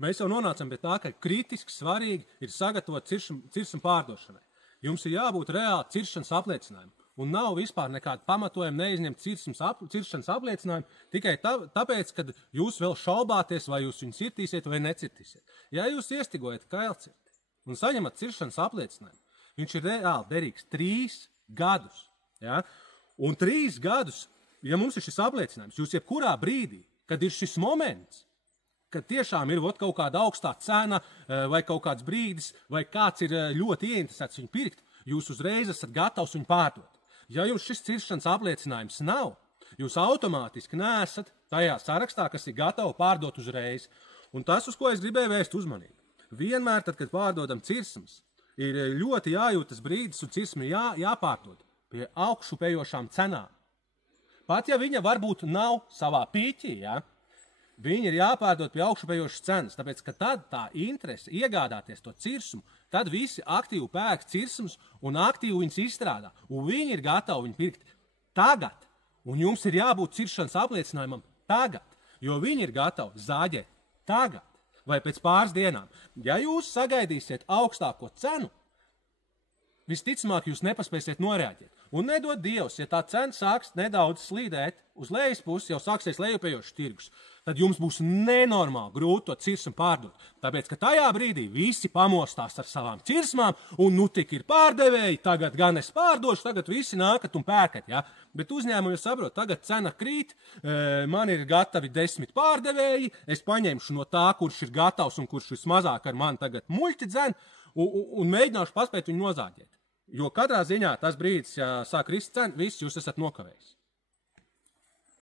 mēs jau nonācam pie tā, ka kritiski svarīgi ir sagatavot ciršanu pārdošanai. Jums ir jābūt reāli ciršanas apliecinājumu. Un nav vispār nekāda pamatojuma neizņemt ciršanas apliecinājumu tikai tāpēc, ka jūs vēl šaubāties, vai jūs viņu cirtīsiet vai necirtīsiet. Ja jūs iestigojat kailcirti un saņemat ciršanas apliecinājumu, viņš ir reāli derīgs 3 gadus. Ja? Un 3 gadus, ja mums ir šis apliecinājums, jūs jebkurā brīdī, kad ir šis moments, kad tiešām ir kaut kāda augstā cena vai kaut kāds brīdis, vai kāds ir ļoti ieinteresēts viņu pirkt, jūs uzreiz esat gatavs viņu pārdot. Ja jums šis ciršanas apliecinājums nav, jūs automātiski neesat tajā sarakstā, kas ir gatavi pārdot uzreiz. Un tas, uz ko es gribēju vērst uzmanību. Vienmēr, tad, kad pārdodam cirsmas, ir ļoti jājūtas brīdis, un cirsmi jāpārdod pie augšupejošām cenām. Pat ja viņa varbūt nav savā pīķī, ja, viņi ir jāpārdod pie augšupejošas cenas, tāpēc, ka tad tā interese iegādāties to cirsmu, tad visi aktīvi pērk cirsmas un aktīvi viņas izstrādā. Un viņi ir gatavi viņu pirkt tagad. Un jums ir jābūt ciršanas apliecinājumam tagad, jo viņi ir gatavi zāģēt tagad vai pēc pāris dienām. Ja jūs sagaidīsiet augstāko cenu, visticamāk jūs nepaspēsiet noreaģēt. Un nedod Dievs, ja tā cena sāks nedaudz slīdēt uz lejas pusi, jau sāksies lejupējošs tirgus, tad jums būs nenormāli grūti to cirsmu pārdot. Tāpēc, ka tajā brīdī visi pamostās ar savām cirsmām, un nu tik ir pārdevēji, tagad gan es pārdošu, tagad visi nākat un pērkat. Ja? Bet uzņēmumi jau saprot, tagad cena krīt, man ir gatavi 10 pārdevēji, es paņemšu no tā, kurš ir gatavs un kurš vismazāk ar mani tagad muļķi dzen, un mēģināšu paspēt viņu nozāģēt. Jo katrā ziņā tas brīdis, ja sāk rist cena, viss jūs esat nokavējis.